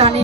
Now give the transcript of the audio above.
জানি